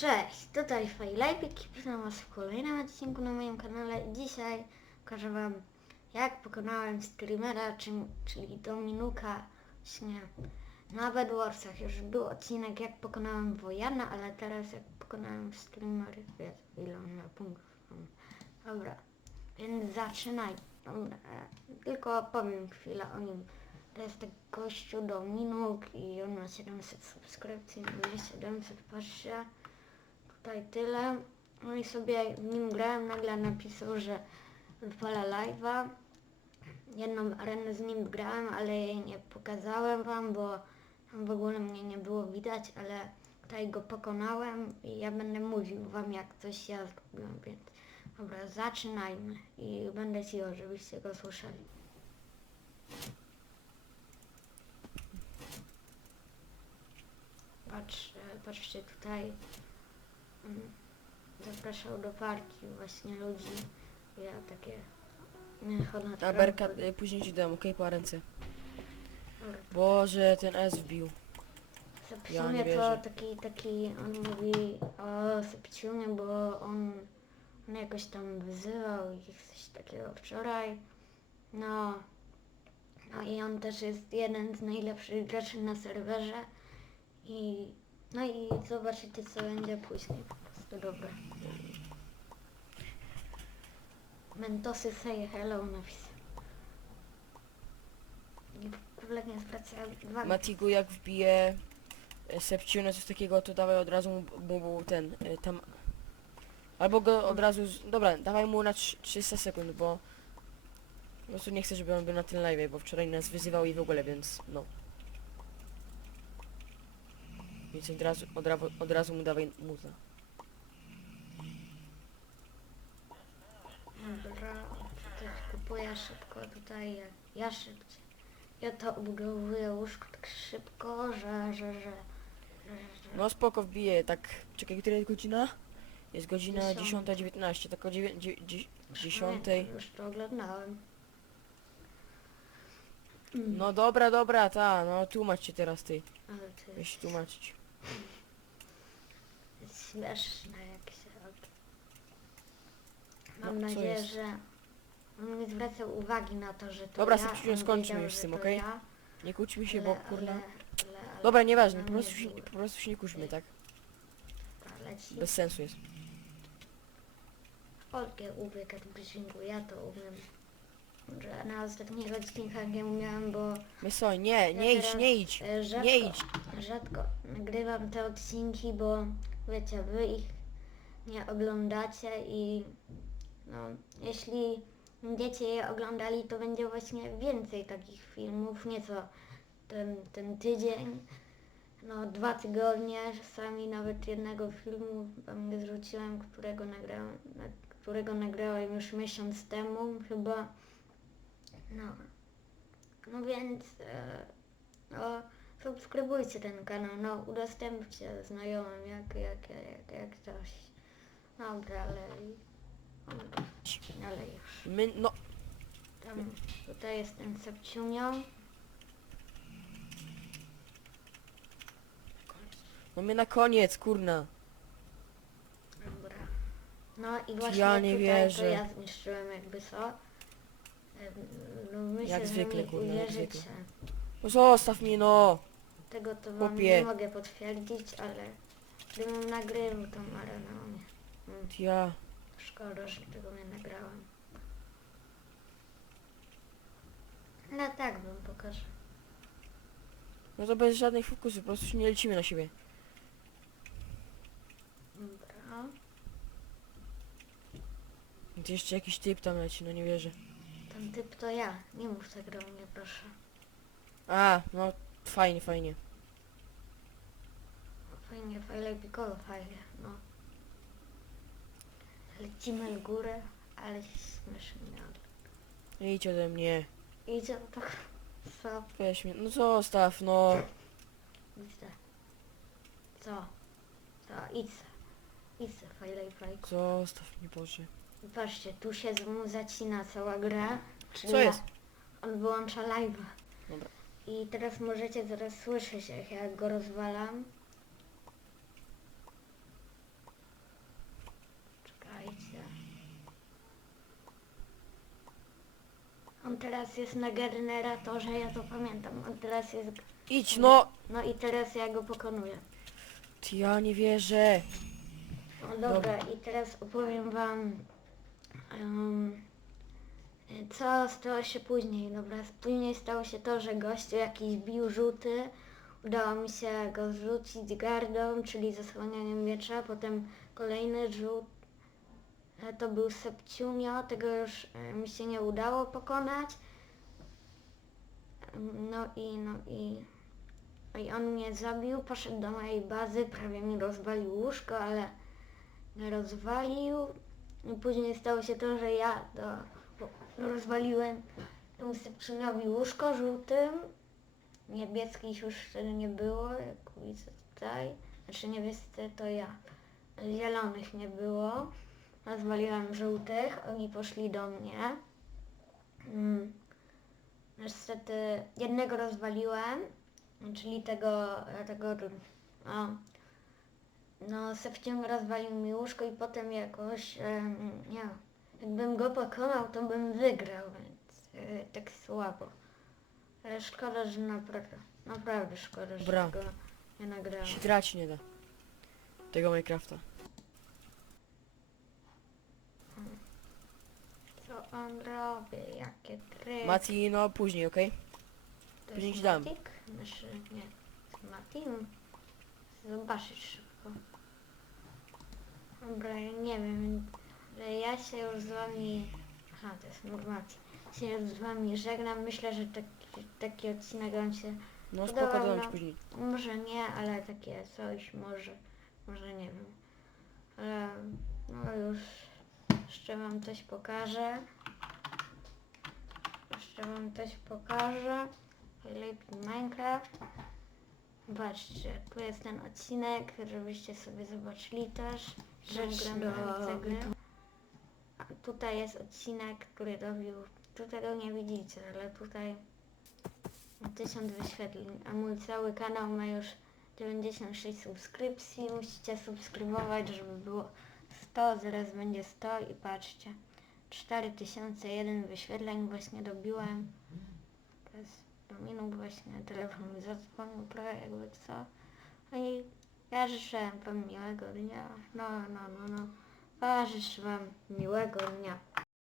Cześć, tutaj Fajlajpik i witam was w kolejnym odcinku na moim kanale. Dzisiaj pokażę wam jak pokonałem streamera, czyli, czyli Dominuka właśnie na Bedwarsach. Już był odcinek jak pokonałem Wojana, ale teraz jak pokonałem streamery. Jest, ile on miał punktów. Dobra, więc zaczynaj. Dobra, tylko powiem chwilę o nim. To jest tak gościu Dominuk i on ma 700 subskrypcji, mnie 700, patrzcie. Tutaj tyle. No i sobie nim grałem, nagle napisał, że odpala live'a. Jedną arenę z nim grałem, ale jej nie pokazałem wam, bo tam w ogóle mnie nie było widać, ale tutaj go pokonałem i ja będę mówił wam jak coś ja zrobiłem, więc dobra, zaczynajmy i będę cicho, żebyście go słyszeli. Patrz, patrzcie tutaj. Mm, Zapraszał do partii właśnie ludzi. Ja takie chodzę na A Berka, y, później ci dam, okej, po ręce. Boże, ten S wbił. Sepciunie nie to wierzę. taki, taki, on mówi o Sepciunie, bo on, on jakoś tam wyzywał ich coś takiego wczoraj. No, no i on też jest jeden z najlepszych graczy na serwerze. I no i zobaczycie co będzie później. Prostu dobre. Mentosy say hello napisał. I w ogóle nie zwraca uwagi. Matigu jak wbije y, Sepciune coś takiego, to dawaj od razu mu, mu ten, y, tam... Albo go od razu, z, dobra, dawaj mu na trz- 300 sekund, bo... Po prostu nie chcę, żeby on był na tym live, bo wczoraj nas wyzywał i w ogóle, więc no. Więc od razu, od, razu, od razu mu dawaj muza. Dobra, tutaj kupuję szybko tutaj, ja- ja szybciej. Ja to odbudowuję łóżko tak szybko, że, że, że. No spoko wbije, tak... Czekaj, która jest godzina? Jest godzina Dziesiąta. 10.19, tak o 9, 10. Pamiętam, Już to oglądałem. No dobra, dobra, ta, no tłumacz się teraz ty. Ale jest, się tłumaczyć. Jest śmieszne jak się robi. No, Mam co nadzieję, jest? że on nie zwracał uwagi na to, że to Dobra, ja, Sepsiu, on skończmy wiedział, już z że tym, to okej? ja, Nie kłóćmy się, ale- bo kurna... ale- ale- ale Dobra, nieważne, no po prostu, się, było. po prostu się nie kłóćmy, tak? Dobra, leci. Bez sensu jest. Olkę ubiegł brzegu, ja to umiem. Że na ostatnich odcinkach nie umiałem, bo Mysoj, nie, nie idź, teraz, nie idź, e, rzadko, nie idź. Rzadko nagrywam te odcinki, bo wiecie, wy ich nie oglądacie i no, jeśli będziecie je oglądali, to będzie właśnie więcej takich filmów, nieco ten, ten tydzień, no dwa tygodnie, czasami nawet jednego filmu wam nie zwróciłem, którego nagrałem, na, którego nagrałem już miesiąc temu chyba. No, no więc e, no, subskrybujcie ten kanał, no udostępcie znajomym jak, jak, jak, jak coś. Dobra, ale, ale już. My, no, Tam, tutaj jest ten Sepciunio. no my na koniec, kurna. Dobra. No i właśnie Ja nie tutaj wierzę. to ja zniszczyłem jakby co. Em, No myślę, Jak że zwykle, mi kurna, jak uwierzycie. zwykle. No zostaw mnie, no. Tego to wam Chłopie. nie mogę potwierdzić, ale gdybym nagrywał tą arenę, o nie. Mm, Ja, Szkoda, że tego nie nagrałem. No tak wam pokażę. no to bez żadnej fokusy, po prostu nie lecimy na siebie. Dobra. I to jeszcze jakiś typ tam leci, no nie wierzę. Ten typ to ja. Nie mów tak do mnie, proszę. A, no fajnie, fajnie. Fajnie, fajnie, pikolo, fajnie, no. Lecimy w górę, ale śmiesznie. Nie idź ode mnie. Idzie to... Co? Weź mnie, no zostaw, no. Idę. Co? Co? Idź se. Idź se, fajlej, fajk. Zostaw mnie, Boże. Patrzcie, tu się mu zacina cała gra. czyli Co jest? On wyłącza live'a. Dobra. I teraz możecie zaraz słyszeć, jak ja go rozwalam. Czekajcie. On teraz jest na generatorze, ja to pamiętam. On teraz jest... Idź no! No i teraz ja go pokonuję. Ty, ja nie wierzę. No dobra, i teraz opowiem wam co stało się później. Dobra, później stało się to, że gościu jakiś bił rzuty. Udało mi się go zrzucić gardą, czyli zasłanianiem miecza. Potem kolejny rzut. e, To był Sepciunio, tego już e, mi się nie udało pokonać. Em, No i, no i, no i on mnie zabił, poszedł do mojej bazy, prawie mi rozwalił łóżko, ale rozwalił. Później stało się to, że ja do, rozwaliłem temu Sepcuniowi łóżko żółtym. Niebieskich już wtedy nie było, jak widzę tutaj. Znaczy niebieskie to ja. Zielonych nie było. Rozwaliłem żółtych, oni poszli do mnie. Mm. Niestety jednego rozwaliłem, czyli tego, tego, o, no Sepciun rozwalił mi łóżko i potem jakoś, em, nie jakbym go pokonał, to bym wygrał, więc e, tak słabo. Ale szkoda, że naprawdę, naprawdę szkoda, że Bra. tego nie nagrałem. Się grać nie da. Tego Minecrafta. Co on robi, jakie tryki. Mati, no później, okej? To później ci dam. Matic? Nie, to. Zobaczysz szybko. Dobra, ja nie wiem, ale ja się już z wami... Aha, to jest Murmati. Się już z wami żegnam. Myślę, że taki, taki odcinek wam się... No spoko, dodam no. ci później. Może nie, ale takie coś może... Może nie wiem. Ale no już... Jeszcze wam coś pokażę. Jeszcze wam coś pokażę. Lepiej Minecraft. Zobaczcie, tu jest ten odcinek, żebyście sobie zobaczyli też. Rzecz do gry. Tutaj jest odcinek, który robił, tutaj go nie widzicie, ale tutaj ma 1000 wyświetleń, a mój cały kanał ma już 96 subskrypcji. Musicie subskrybować, żeby było 100, zaraz będzie 100 i patrzcie. 4001 wyświetleń właśnie dobiłem. Teraz do minut właśnie telefon mi zadzwonił trochę jakby co. No i ja życzę wam miłego dnia. No, no, no, no. Ja życzę wam miłego dnia.